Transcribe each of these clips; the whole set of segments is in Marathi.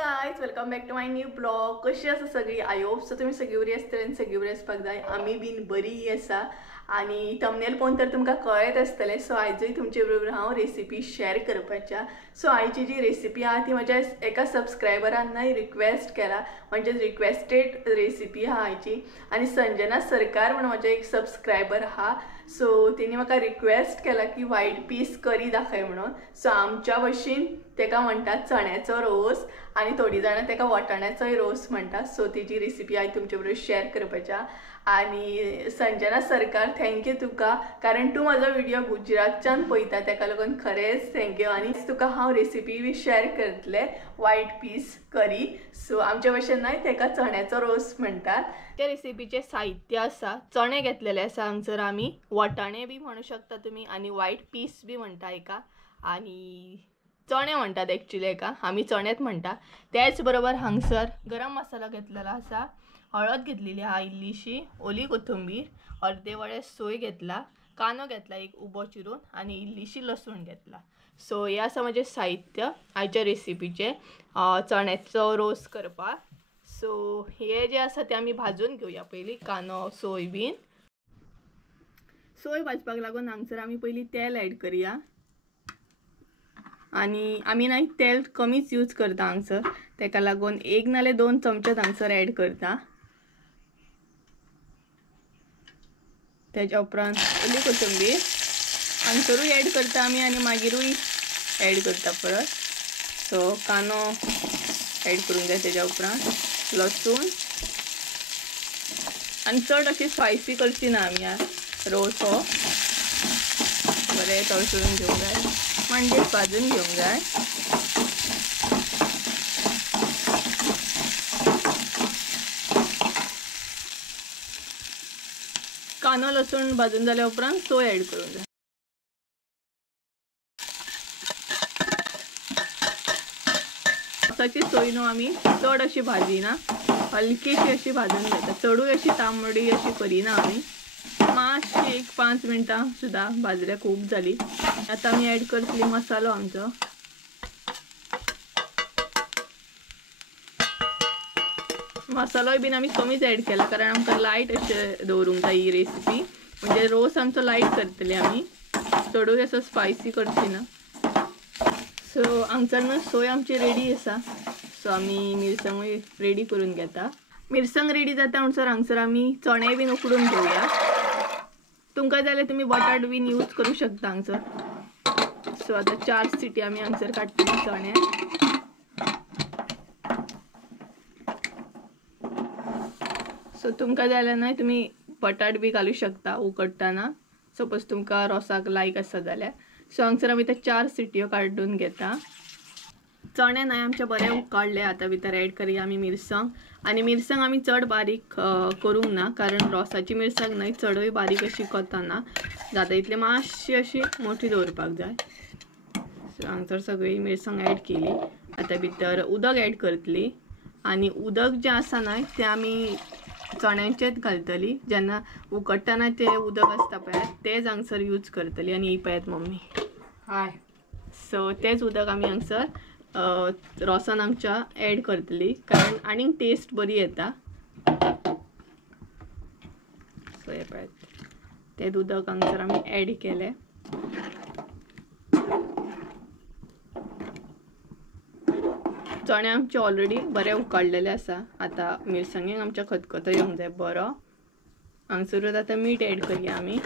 Guys welcome back to my new blog. कशी आसा सगळी? आय होप सो तुम्ही सगळी बरी आसतली आनी सगळी बरी आसपाक जाय। आमी बीन बरी आसा आणि थंबनेल पळोवन तर तुमकां कळत आसतलें। सो आयजूय तुमचे बरोबर हांव रेसिपी शेअर करपाच्या। सो आयची जी रेसिपी आहा ती म्हज्या एका सबस्क्रायबरांनाय रिक्वेस्ट केला, म्हणजे रिक्वेस्टेड रेसिपी आहा आयची। आणि संजना सरकार म्हणून म्हजो एक सबस्क्रायबर आहा, सो तिने म्हाका रिक्वेस्ट केला की व्हाईट पीस करी दाखय म्हणून। सो आमच्या भशेन तेका म्हणटात चण्याचो रोस आणि थोडी जाणां तेका वाटाण्याचोय रोस म्हणटात। सो तिची रेसिपी आयज तुमचे बरोबर शेअर करपाच्या। आणि संजना सरकार थँक्यू तुका, कारण तू म्हजो व्हिडिओ गुजरातच्यान पळयता, तेका लागून खरेंच थँक्यू। आणि तुका हांव रेसिपी बी शेअर करतले व्हाईट पीस करी। सो आमच्या भशेन न्हय तेका चण्याचो रोस म्हणटात। त्या रेसिपीचे साहित्य आसा, चणे घेतलेले आसा हांगसर आमी, वाटाणे बी म्हणू शकता तुम्ही, आणि व्हाईट पीस बी म्हणटा एका, आणि चणे म्हणटात एक्चुअली एका, आमी चणेच म्हणटा। त्याच बरोबर हांगसर गरम मसाला घेतलेला आसा, हळद घेतलेली आहा इल्लीशी, ओली कोथिंबीर, अर्दे वळे सोय घेतला, कांदो घेतला एक उबो चिरून, आणि इल्लीशी लसूण घेतला। सो हे आसा म्हजे साहित्य आयच्या रेसिपीचे चण्याचो रोस करपाक। सो हे जे आसा ते आमी भाजून घेवया पयलीं, कांदो सोय बीन। सोय भाजपाक लागून हांगसर आमी पयलीं तेल ऍड करया, आणि आमी न्हय तेल कमीच यूज करता हांगसर, तेका लागून 1 नाल्यार 2 चमचे हांगसर ऍड करता। त्याच्या उपरांत ओली कोथिंबीर हांगसरूय ऍड करता आमी, आणि मागीरूय ऍड करता परत। सो कांदो ऍड करून जाय, त्याच्या उपरांत लसूण, आणि चड अशी स्पायसी करची ना आमी रोस हो, बरें तळसळून घेवंक जाय, म्हणजे भाजून घेवंक जाय। कांदो लसूण भाजून जाल्या उपरांत सोय ऍड करूंक जाय। रोसाची सोय न्हू आमी चड अशी भाजीना, हलकीशी अशी भाजून घेता, चडूय अशी तांबडी अशी करिना आमी, मातशी एक 5 मिनटां सुद्दां भाजल्या खूब जाली। आता आमी ऍड करतली मसालो आमचो। मसालोय बीन आमी कमीच ऍड केला, कारण आमकां लायट अशें दवरूंक जाय ही रेसिपी, म्हणजे रोस आमचो लायट करतले आमी, चडूय असो स्पायसी करची ना। सो हांगसर न्हू सोय आमची रेडी आसा। सो आमी मिरसांगूय रेडी करून घेता। मिरसांग रेडी जाता म्हणसर हांगसर आमी चणे बीन उकडून घेवया। तुमकां जाल्यार तुमी बटाट बीन यूज करू शकता हांगसर। सो आता 4 सिटी आमी हांगसर काडटली चणे। सो तुमकां जाल्यार न्हय तुमी बटाट बी घालू शकता उकडटाना, सपोज तुमकां रोसाक लायक आसा जाल्यार। सो हांगसर आमी ते 4 सिटयो काडून घेता। चणे न्हय आमचे बरे उकडले, आता भितर ऍड करया आमी मिरसांग, आणि मिरसांग आमी चड बारीक करूंक ना, कारण रोसाची मिरसांग न्हय चडूय बारीक अशी कोताना जाता इतले मातशी अशी मोठी दवरपाक जाय। सो हांगसर सगळी मिरसांग ऍड केली, आता भितर उदक ऍड करतली, आणि उदक जे आसा न्हय ते आमी चण्यांचेच घालतली, जेन्ना उकडटाना ते उदक आसता पळय तेच हांगसर यूज करतली। आणि ही पळयात मम्मी हाय, सो तेच उदक आमी हांगसर रोसान आमच्या ऍड करतली, कारण आनीक टेस्ट बरी येता। सो हे पळयात तेच उदक हांगसर आमी ऍड केले। चणे आमचे ऑलरेडी बरे उकडलेले आसा, आता मिरसांगेक आमच्या खतखतो येवंक जाय बरो। हांगसरूच आता मीठ ऍड करया आमी।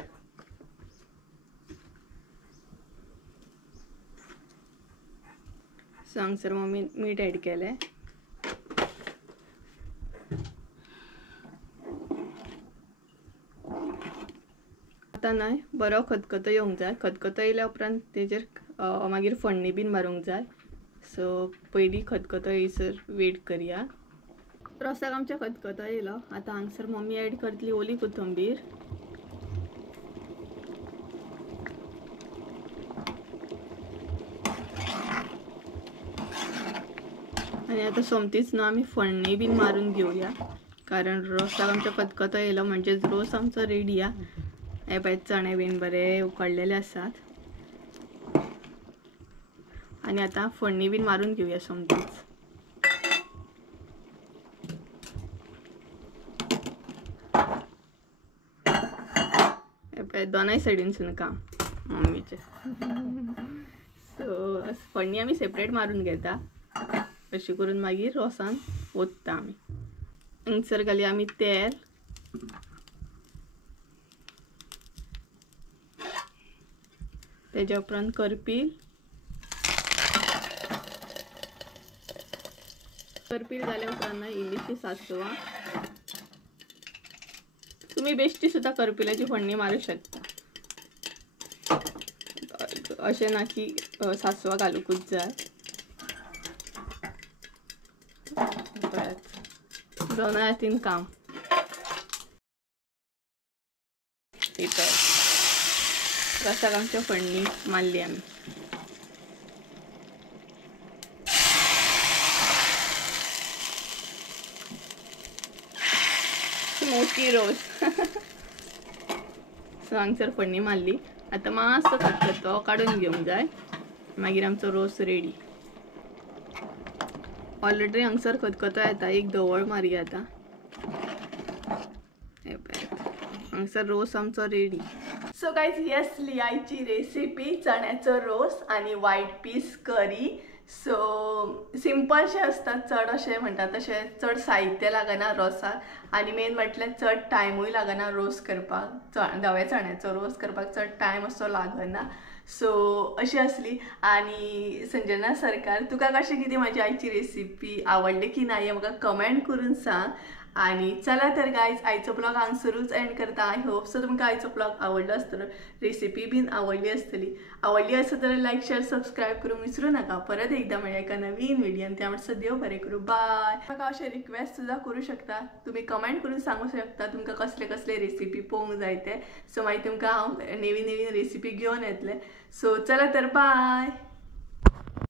सो हांगसर मम्मी मीठ ऍड केले। आता न्हय बरो खतखतो येवंक जाय, खतखतो येयल्या उपरांत तेजेर मागीर फोडणी बीन मारूंक जाय। सो पयलीं खतखतो येयसर वेट करया। रोसाक आमच्या खतखतो येयलो, आता हांगसर मम्मी ऍड करतली ओली कोथिंबीर, आणि आता सोमतीच न्हू आमी फोडणी बीन मारून घेवया, कारण रोसाक आमच्या खतखतो येयलो म्हणजे रोस आमचो रेडी आ। हे पळय चणे बीन बरे उकडलेले आसात, आणि आता फोडणी बीन मारून घेवया सोमतीच। पळय दोनाय सायडीनसून काम मम्मीचे. सो फण्णी आमी सेपरेट मारून घेता, अशी करून मागीर रोसान ओतता आमी. हांगसर घाली आमी तेल, तेज्या उपरांत करपील, जाल्या उपरांत इल्लीशी सासवां. तुम्ही बेश्टी सुद्धा करपिल्याची फोडणी मारूं शकता, अशें ना की सासवां घालूकूच जाय. दोनाय हातीन काम. रसाक आमच्या फोडणी मारली आमी. मोठी रोस. सो हांगसर फोडणी मारली. आता मातसो खतखतो काढून घेवंक जाय, मागीर आमचो रोस रेडी. ऑलरेडी हांगसर खतखतो येता, एक धवळ मारी आता. हांगसर रोस आमचो रेडी. सो गायज ही आसली आयची रेसिपी, चण्याचो रोस आणि व्हायट पीस करी. सो सिंपलशें आसता, चड अशें म्हणटा तशें चड साहित्य लागना रोसाक, आनी मेन म्हटल्यार चड टायमूय लागना रोस करपाक. धव्या चण्याचो रोस करपाक चड टायम असो लागना. सो अशी आसली. आनी संजना सरकार, तुका कशें कितें म्हाजी आयची रेसिपी आवडली की ना हें म्हाका कमेंट करून सांग. आणि चला तर गायज आयचो ब्लॉग हांगसरूच एंड करता. आय होप सो तुमकां आयचो ब्लॉग आवडलो आसतलो, रेसिपी बीन आवडली आसतली. आवडली आसत जाल्यार लायक शेअर सबस्क्राईब करूंक विसरू नका. परत एकदा मेळया एका नवीन व्हिडियोन. त्यामुळे देव बरें करूं. बाय. म्हाका अशें रिक्वेस्ट सुद्दां करूं शकता तुम्ही, कमेंट करून सांगू शकता तुमकां कसले कसले रेसिपी पळोवंक जाय ते. सो मागीर तुमकां हांव नवीन नवीन रेसिपी घेवन येतले. सो चला तर बाय.